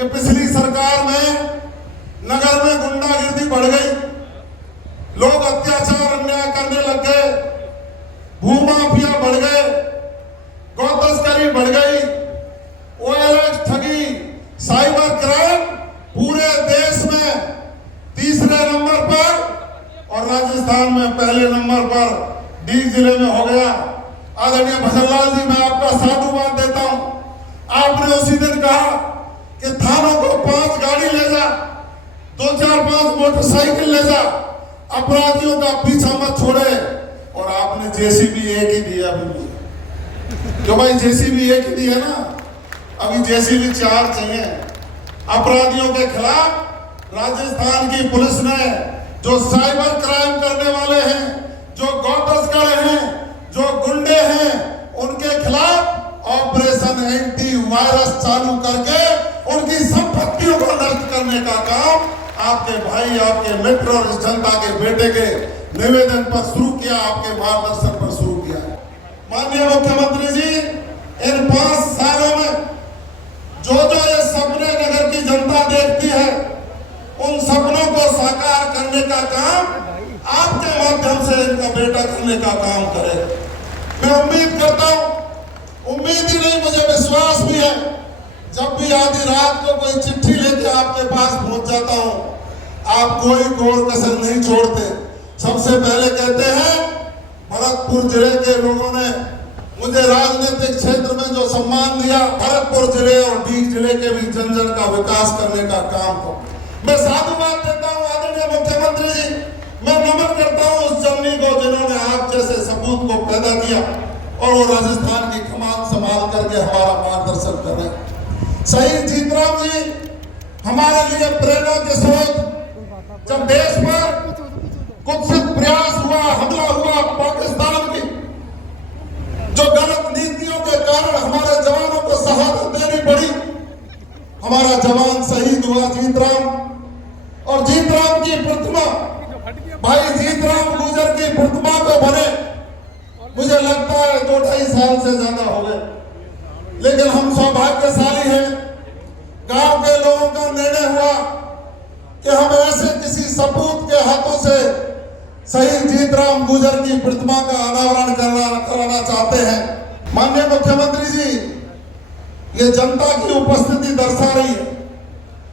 कि पिछली सरकार में नगर में गुंडागिर्दी बढ़ गई, लोग अत्याचार अन्याय करने लग गए, भूमाफिया बढ़ गए, गौ तस्करी बढ़ गई, OLX ठगी, साइबर क्राइम पूरे देश में तीसरे नंबर पर और राजस्थान में पहले नंबर पर डीग जिले में हो गया। आदरणीय भजनलाल जी, मैं आपका साधुवाद देता हूं। आपने उसी दिन कहा कि थानों को 5 गाड़ी ले जा, 2, 4, 5 मोटरसाइकिल ले जा, अपराधियों का पीछा मत छोड़े। और आपने जेसीबी एक ही दिया अभी, जो भाई जेसीबी एक ही दी है ना, अभी जेसीबी 4 चाहिए। अपराधियों के खिलाफ राजस्थान की पुलिस ने जो साइबर क्राइम करने वाले हैं, जो गौ तस्कर हैं, जो गुंडे हैं, उनके खिलाफ ऑपरेशन एंटी वायरस चालू करके उनकी संपत्तियों को नष्ट करने का काम आपके भाई, आपके मित्र और इस जनता के बेटे के निवेदन पर शुरू किया, आपके मार्गदर्शन पर शुरू किया। माननीय मुख्यमंत्री जी, इन 5 सालों में जो ये सपने नगर की जनता देखती है, उन सपनों को साकार करने का काम आपके माध्यम से इनका बेटा करने का काम करे। मैं उम्मीद करता हूं, उम्मीद ही नहीं मुझे विश्वास भी है, जब भी आधी रात को कोई चिट्ठी लेके आपके पास पहुंच जाता हूं, आप कोई कोर कसर नहीं छोड़ते। सबसे पहले कहते हैं, भरतपुर जिले के लोगों ने मुझे राजनीतिक क्षेत्र में जो सम्मान दिया, भरतपुर जिले और डीग जिले के भी जन का विकास करने का काम को मैं साधुवाद देता हूं। आदरणीय मुख्यमंत्री जी, मैं नमन करता हूं उस जननी को जिन्होंने आप जैसे सपूत को पैदा किया और वो राजस्थान की कमान संभाल करके हमारा मार्गदर्शन कर रहे हैं। शहीद जीतराम जी हमारे लिए प्रेरणा के स्रोत। जब देश पर कुत्सित प्रयास हुआ, हमला हुआ पाकिस्तान की, जो गलत नीतियों के कारण हमारे जवानों को शहादत देनी पड़ी, हमारा जवान शहीद हुआ जीतराम, और जीतराम की प्रतिमा, भाई जीतराम गुजर की प्रतिमा को बने मुझे लगता है 2-2.5 साल से ज्यादा हो गए। लेकिन हम सौभाग्यशाली हैं, गांव के लोगों का निर्णय हुआ कि हम ऐसे किसी सपूत के हाथों से शहीद जीतराम गुजर की प्रतिमा का अनावरण कराना चाहते हैं। माननीय मुख्यमंत्री जी, ये जनता की उपस्थिति दर्शा रही है।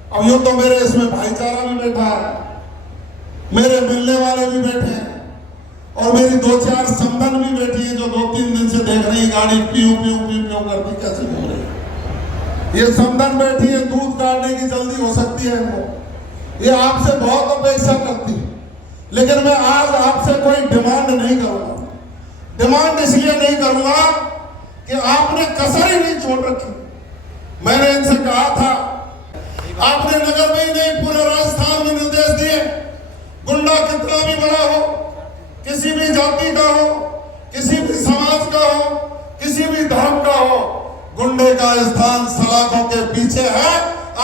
अब यूं तो मेरे इसमें भाईचारा भी बैठा है, मेरे मिलने वाले भी बैठे हैं, और मेरी 2-4 समधन भी बैठी है, जो 2-3 दिन से देख रही गाड़ी पीऊ पीऊ पीऊ पीऊ करती कैसे घूम रही है। ये समधन बैठी है, दूध काटने की जल्दी हो सकती है इनको, ये आपसे बहुत अपेक्षा करती है। लेकिन मैं आज आपसे कोई डिमांड नहीं करूंगा। डिमांड इसलिए नहीं करूंगा कि आपने कसर ही नहीं छोड़ रखी। मैंने इनसे कहा था, आपने नगर में ही नहीं पूरे राजस्थान में निर्देश दिए, गुंडा कितना भी बड़ा हो, किसी भी जाति का हो, किसी भी समाज का हो, किसी भी धर्म का हो, गुंडे का स्थान सलाखों के पीछे है।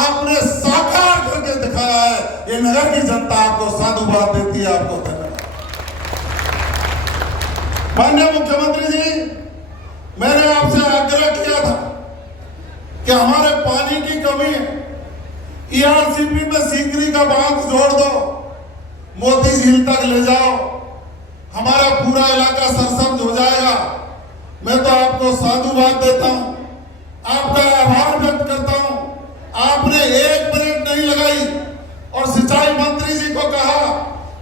आपने साकार करके दिखाया है। ये नगर की जनता आपको साधुवाद देती है, आपको धन्यवाद। माननीय मुख्यमंत्री जी, मैंने आपसे आग्रह किया था कि हमारे पानी की कमी है, ERCP में सीकरी का बांध जोड़ दो, मोती झील तक ले जाओ, हमारा पूरा इलाका सरसब्ज हो जाएगा। मैं तो आपको साधुवाद देता हूं, आपका आभार व्यक्त करता हूं। आपने 1 मिनट नहीं लगाई और सिंचाई मंत्री जी को कहा,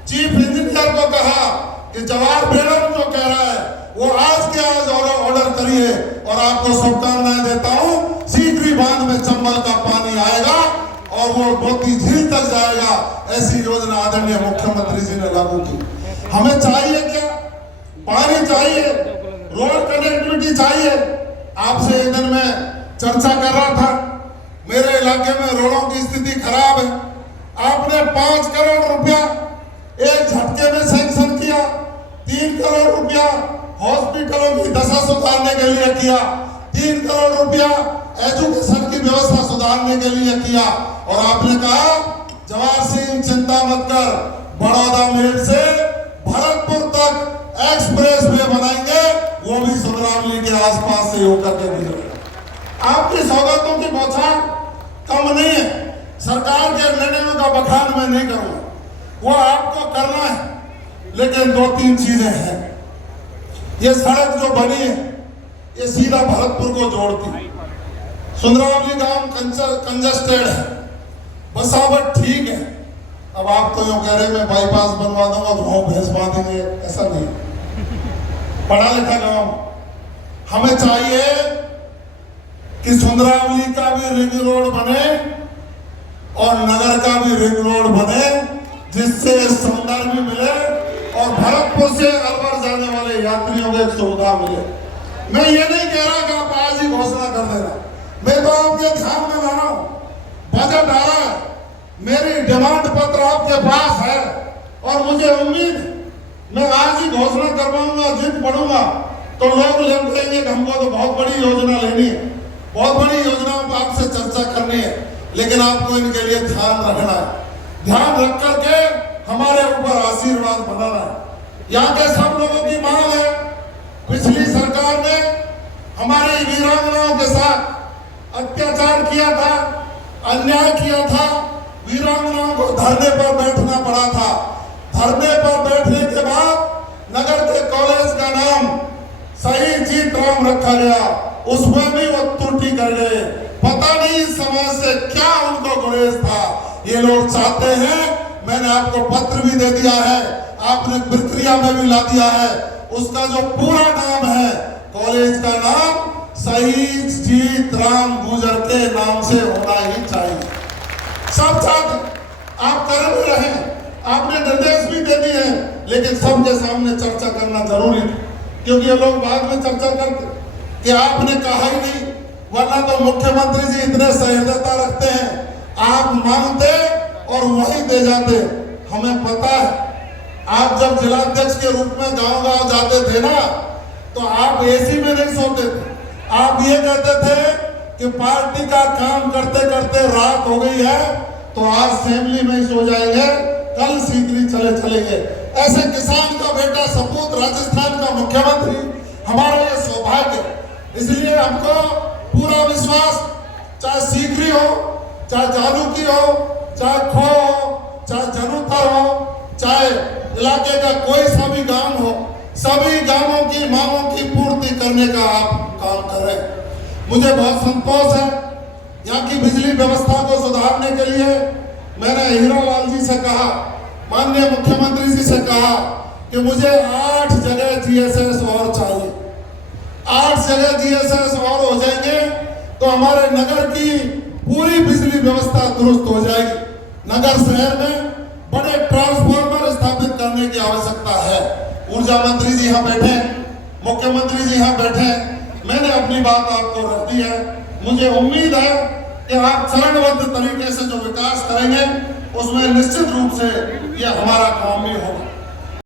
चीफ इंजीनियर को कहा कि जवाहर बेगम जो कह रहा है वो आज के आज ऑर्डर करिए, और आपको शुभकामनाएं देता हूं। सीकरी बांध में चंबल का पानी आएगा और वो मोती झील तक जाएगा। ऐसी योजना आदरणीय मुख्यमंत्री जी ने लागू की। हमें चाहिए क्या? पानी चाहिए, रोड कनेक्टिविटी चाहिए। आपसे एक दिन मैं चर्चा कर रहा था, मेरे इलाके में रोडों की स्थिति खराब है। आपने 5 करोड़ रुपया एक झटके में सैंक्शन किया, 3 करोड़ रुपया हॉस्पिटलों की दशा सुधारने के लिए किया, 3 करोड़ रुपया एजुकेशन की व्यवस्था सुधारने के लिए किया, और आपने कहा जवाहर सिंह चिंता मत कर, बड़ौदा मेल से भरतपुर तक एक्सप्रेस वे बनाएंगे, वो भी सुंदरावली के आसपास से होकर के गुजरेगा। आपकी सौगातों की बौछार कम नहीं है। निर्णयों का बखान मैं नहीं करूंगा, वो आपको करना है। लेकिन दो तीन चीजें हैं। ये सड़क जो बनी है ये सीधा भरतपुर को जोड़ती है। सुंदरावली गांव कंजस्टेड है, बसावट ठीक है। अब आप तो यूं कह रहे मैं बाईपास बनवा दूंगा तो वहां भैंस बांधेंगे, ऐसा नहीं। पढ़ा लिखा गांव, हमें चाहिए कि सुंदरावली का भी रिंग रोड बने और नगर का भी रिंग रोड बने, जिससे सौंदर्य भी मिले और भरतपुर से अलवर जाने वाले यात्रियों को एक सुविधा मिले। मैं ये नहीं कह रहा कि आप आज ही घोषणा कर देना, मैं तो आपके ध्यान में ला रहा हूं। बजट आ रहा है, मेरी डिमांड पत्र आपके पास है और मुझे उम्मीद मैं आज ही घोषणा करवाऊंगा। जिद पढ़ूंगा तो लोग कहेंगे कि हमको तो बहुत बड़ी योजना लेनी है, बहुत बड़ी योजनाओं पर आपसे चर्चा करनी है, लेकिन आपको इनके लिए ध्यान रखना है। ध्यान रख करके हमारे ऊपर आशीर्वाद बनाना है। यहाँ के सब लोगों की मांग है, पिछली सरकार ने हमारी वीरांगनाओं के साथ अत्याचार किया था, अन्याय किया था, वीरांगनाओं को धरने पर बैठना पड़ा था। धरने पर बैठने के बाद नगर के कॉलेज का नाम शहीद जीत राम रखा गया, उसमें भी वो त्रुटि कर गए। पता नहीं समाज से क्या उनको गुरेज था। ये लोग चाहते हैं, मैंने आपको पत्र भी दे दिया है, आपने प्रक्रिया में भी ला दिया है, उसका जो पूरा नाम है, कॉलेज का नाम शहीद जीत राम गुर्जर के नाम से होना ही चाहिए। सब चाहते, आप कर भी रहे, आपने निर्देश भी दे दिए हैं, लेकिन सबके सामने चर्चा करना जरूरी है, क्योंकि ये लोग बाद में चर्चा करते कि आपने कहा ही नहीं, वरना तो मुख्यमंत्री जी इतने सहृदयता रखते हैं, आप मांगते और वही दे जाते। हमें पता है, आप जब जिलाध्यक्ष के रूप में गांव-गांव जाते थे ना, तो आप एसी में नहीं सोते थे। आप ये कहते थे कि पार्टी का काम करते करते रात हो गई है तो आज असेंबली में ही सो जाएंगे, कल सीकरी चलेंगे। ऐसे किसान का बेटा सपूत राजस्थान का मुख्यमंत्री, हमारा ये सौभाग्य। इसलिए हमको पूरा विश्वास, चाहे सीकरी हो, चाहे जालूकी हो, चाहे खो हो, चाहे जनुतर हो, चाहे इलाके का कोई सा भी गांव हो, सभी गांवों की मांगों की पूर्ति करने का आप काम कर रहे हैं। मुझे बहुत संतोष है। यहाँ की बिजली व्यवस्था को सुधारने के लिए मैंने हीरालाल जी से कहा, माननीय मुख्यमंत्री जी से कहा कि मुझे 8 जगह जीएसएस और चाहिए। 8 जगह जीएसएस और हो जाएंगे तो हमारे नगर की पूरी बिजली व्यवस्था दुरुस्त हो जाएगी। नगर शहर में बड़े ट्रांसफार्मर स्थापित करने की आवश्यकता है। ऊर्जा मंत्री जी यहाँ बैठे, मुख्यमंत्री जी यहाँ बैठे, मैंने अपनी बात आपको रख दी है। मुझे उम्मीद है कि आप चरणबद्ध तरीके से जो विकास करेंगे उसमें निश्चित रूप से ये हमारा काम भी होगा।